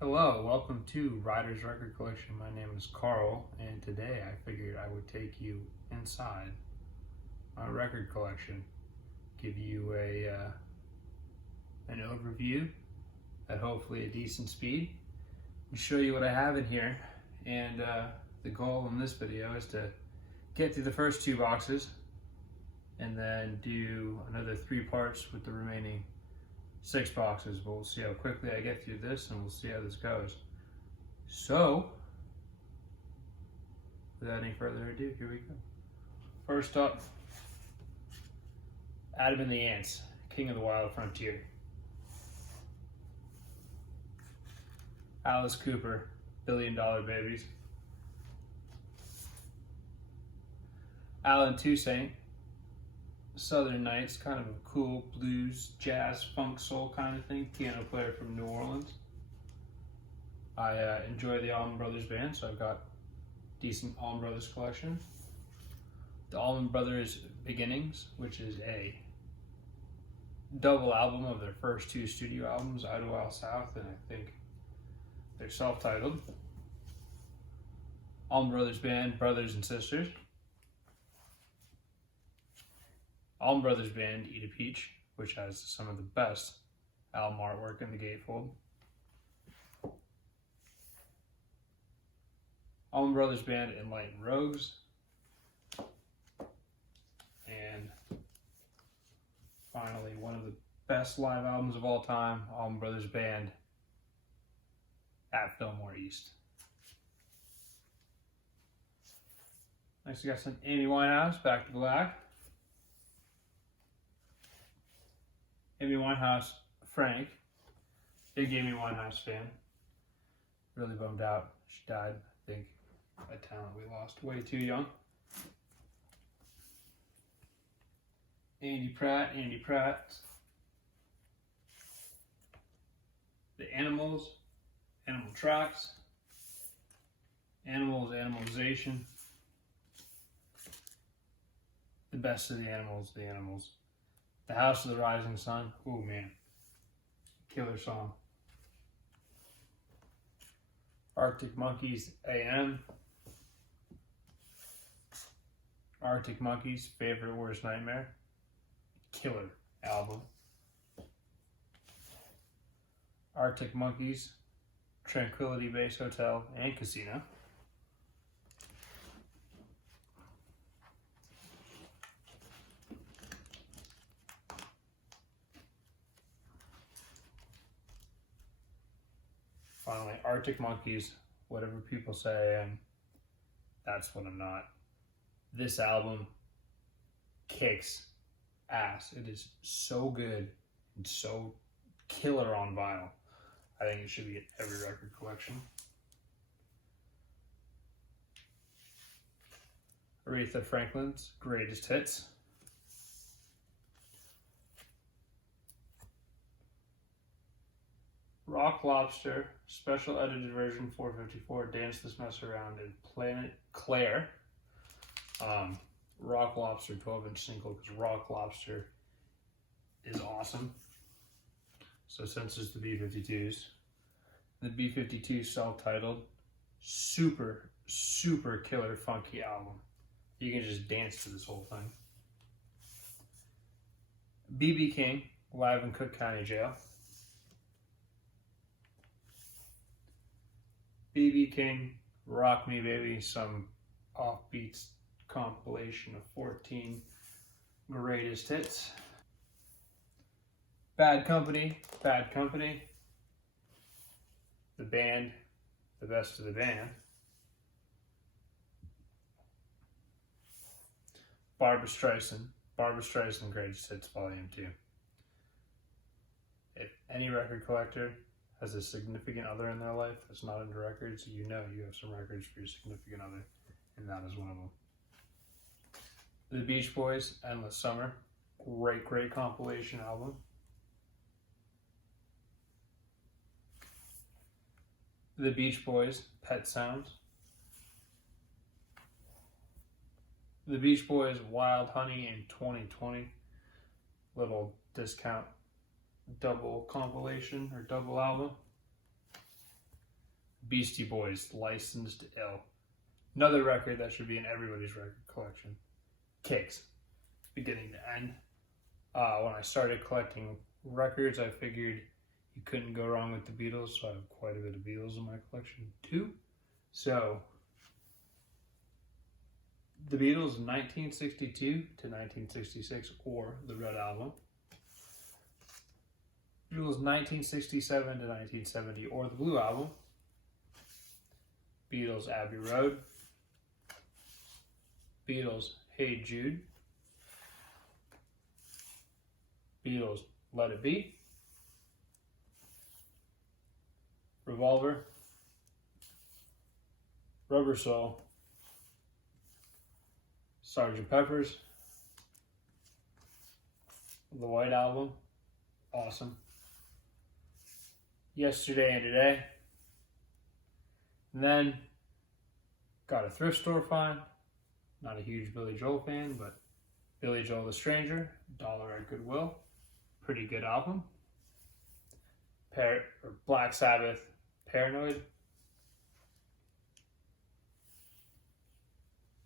Hello, welcome to Ryder's Record Collection. My name is Karl, and today I figured I would take you inside my record collection, give you an overview at hopefully a decent speed, and show you what I have in here. And the goal in this video is to get through the first two boxes and then do another 3 parts with the remaining 6 boxes, but we'll see how quickly I get through this and we'll see how this goes. So, without any further ado, here we go. First up, Adam and the Ants, King of the Wild Frontier. Alice Cooper, $1 Billion Babies. Alan Toussaint, Southern Nights, kind of a cool blues, jazz, funk, soul kind of thing. Piano player from New Orleans. I enjoy the Allman Brothers Band, so I've got decent Allman Brothers collection. The Allman Brothers Beginnings, which is a double album of their first 2 studio albums, Idlewild South, and I think they're self-titled. Allman Brothers Band, Brothers and Sisters. Allman Brothers Band, Eat a Peach, which has some of the best album artwork in the gatefold. Allman Brothers Band, Enlightened Rogues. And finally, one of the best live albums of all time, Allman Brothers Band, At Fillmore East. Next, we got some Amy Winehouse, Back to Black. Amy Winehouse, Frank, big Amy Winehouse fan. Really bummed out. She died, I think, a talent we lost way too young. Andy Pratt. The Animals, Animal Tracks, Animals, Animalization. The Best of the Animals, The Animals. The House of the Rising Sun. Oh man, killer song. Arctic Monkeys, AM. Arctic Monkeys, Favorite Worst Nightmare. Killer album. Arctic Monkeys, Tranquility Base Hotel and Casino. Finally, Arctic Monkeys, Whatever People Say I Am, That's What I'm Not. This album kicks ass. It is so good and so killer on vinyl. I think it should be in every record collection. Aretha Franklin's Greatest Hits. Rock Lobster, special edited version 454, Dance This Mess Around, and Planet Claire. Rock Lobster 12-inch single, because Rock Lobster is awesome. So since it's the B-52s, the B-52 self-titled, super, super killer funky album. You can just dance to this whole thing. B.B. King, live in Cook County Jail. B.B. King, Rock Me Baby, some offbeats compilation of 14 greatest hits. Bad Company, The Band, The Best of the Band. Barbra Streisand Greatest Hits Volume 2. If any record collector has a significant other in their life that's not into records, you know you have some records for your significant other, and that is one of them. The Beach Boys, Endless Summer, great compilation album. The Beach Boys, Pet Sounds. The Beach Boys, Wild Honey in 2020, little discount double compilation or double album. Beastie Boys, Licensed Ill. Another record that should be in everybody's record collection. Kicks, beginning to end. When I started collecting records, I figured you couldn't go wrong with the Beatles, so I have quite a bit of Beatles in my collection too. So, the Beatles 1962 to 1966, or the Red Album. Beatles 1967 to 1970, or the Blue Album. Beatles Abbey Road. Beatles Hey Jude. Beatles Let It Be. Revolver. Rubber Soul. Sgt. Pepper's. The White Album. Awesome. Yesterday and Today. And then got a thrift store find. Not a huge Billy Joel fan, but Billy Joel the Stranger, $1 at Goodwill. Pretty good album. Black Sabbath, Paranoid.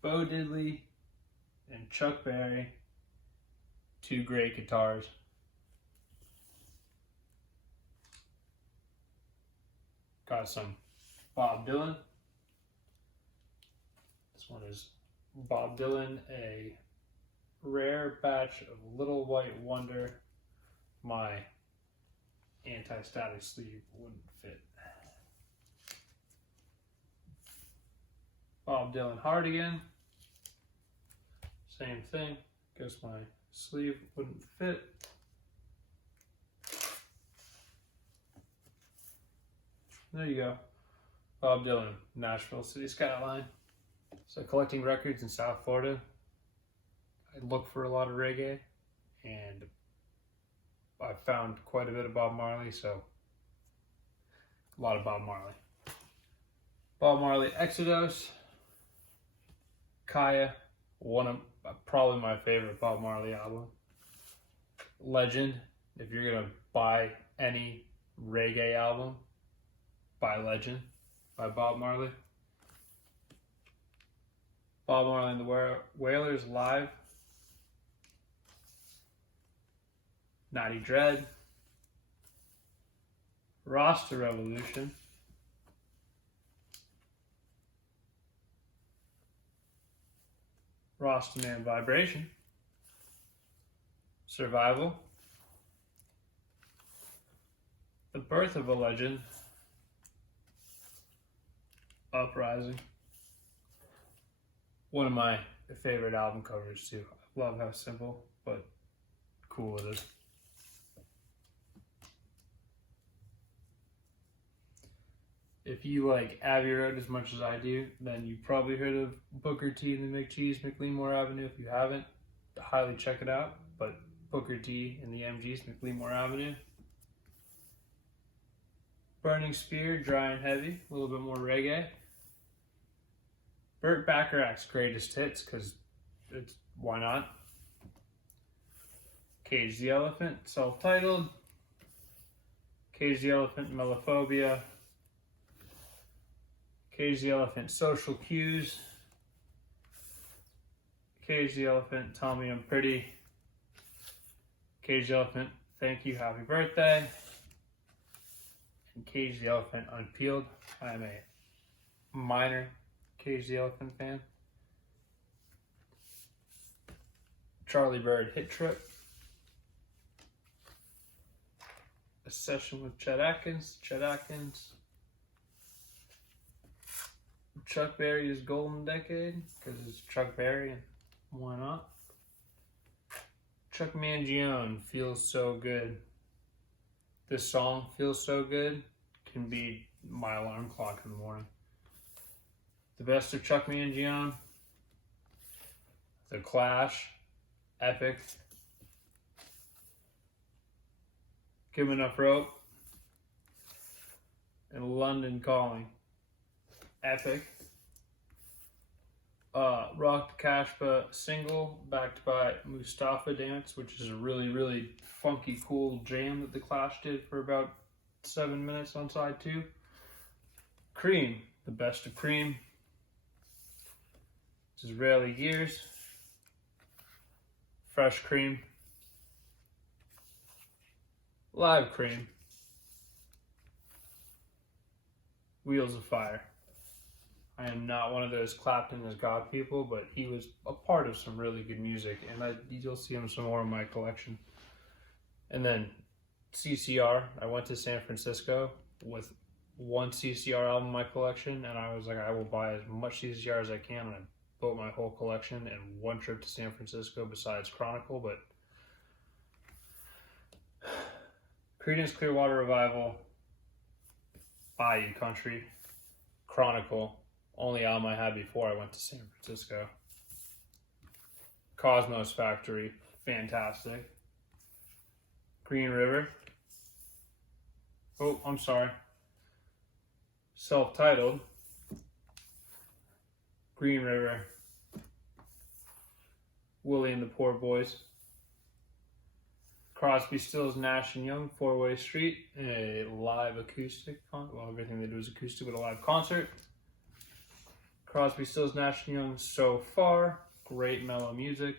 Bo Diddley and Chuck Berry, two great guitars. Got some Bob Dylan. This one is Bob Dylan, a rare batch of Little White Wonder. My anti-static sleeve wouldn't fit. Bob Dylan Hard Again. Same thing. Guess my sleeve wouldn't fit. There you go. Bob Dylan, Nashville City Skyline. So collecting records in South Florida, I look for a lot of reggae, and I found quite a bit of Bob Marley, so a lot of Bob Marley. Bob Marley Exodus, Kaya, one of probably my favorite Bob Marley album. Legend, if you're gonna buy any reggae album, buy Legend by Bob Marley. Bob Marley and the Wailers Live. Naughty Dread. Rasta Revolution. Rastaman Vibration. Survival. The Birth of a Legend. Uprising. One of my favorite album covers too. I love how simple but cool it is. If you like Abbey Road as much as I do, then you probably heard of Booker T and the McGee's McLeamore Avenue. If you haven't, highly check it out. But Booker T and the MG's McLeamore Avenue. Burning Spear, Dry and Heavy, a little bit more reggae. Bert Bacharach's Greatest Hits, because it's why not? Cage the Elephant, self-titled. Cage the Elephant, Melophobia. Cage the Elephant, Social Cues. Cage the Elephant, Tell Me I'm Pretty. Cage the Elephant, Thank You, Happy Birthday. And Cage the Elephant, Unpeeled. I'm a minor Cage the Elephant fan. Charlie Bird, Hit Trip. A Session with Chet Atkins. Chuck Berry's Golden Decade, because it's Chuck Berry, and why not? Chuck Mangione, Feels So Good. This song, Feels So Good, can be my alarm clock in the morning. The Best of Chuck Mangione, The Clash, Epic. Give Enough Rope, and London Calling. Epic. Rock the Kashba single, backed by Mustafa Dance, which is a really, really funky, cool jam that The Clash did for about 7 minutes on side 2. Cream, the best of cream. Israeli gears, fresh cream, live cream, wheels of fire. I am not one of those Clapton as God people, but he was a part of some really good music, and you'll see him some more in my collection. And then CCR, I went to San Francisco with one CCR album in my collection, and I was like, I will buy as much CCR as I can, and I built my whole collection in one trip to San Francisco besides Chronicle. But Creedence Clearwater Revival, Bayou Country, Chronicle, only album I had before I went to San Francisco. Cosmos Factory, fantastic. Green River. Oh, I'm sorry. Self-titled. Green River. Willie and the Poor Boys. Crosby, Stills, Nash & Young, Four-Way Street, a live acoustic, well, everything they do is acoustic, but a live concert. Crosby, Stills, Nash & Young, So Far, great mellow music.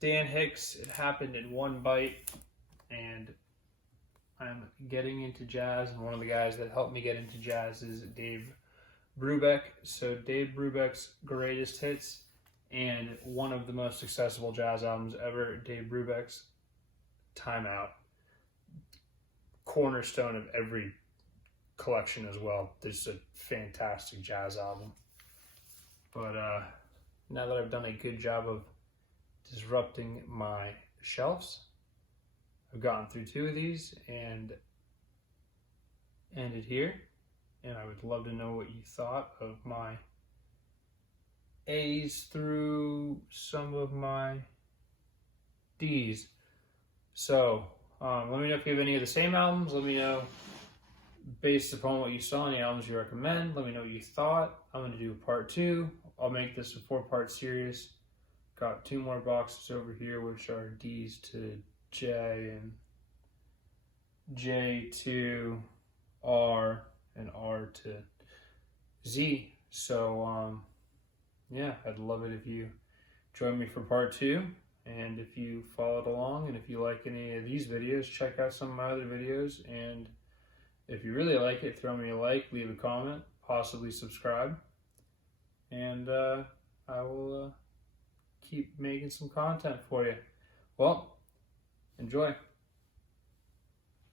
Dan Hicks, It Happened in One Bite, and I'm getting into jazz, and one of the guys that helped me get into jazz is Dave Brubeck. So Dave Brubeck's Greatest Hits, and one of the most accessible jazz albums ever, Dave Brubeck's Time Out. Cornerstone of every collection as well. There's a fantastic jazz album. But now that I've done a good job of disrupting my shelves, I've gotten through 2 of these and ended here. And I would love to know what you thought of my A's through some of my D's. So let me know if you have any of the same albums. Let me know based upon what you saw in the albums you recommend. Let me know what you thought. I'm going to do a part 2. I'll make this a 4-part series. Got 2 more boxes over here, which are D's to J and J to R and R to Z. So yeah, I'd love it if you join me for part 2, and if you followed along, and if you like any of these videos, check out some of my other videos, and if you really like it, throw me a like, leave a comment, possibly subscribe, and I will keep making some content for you. Well, enjoy.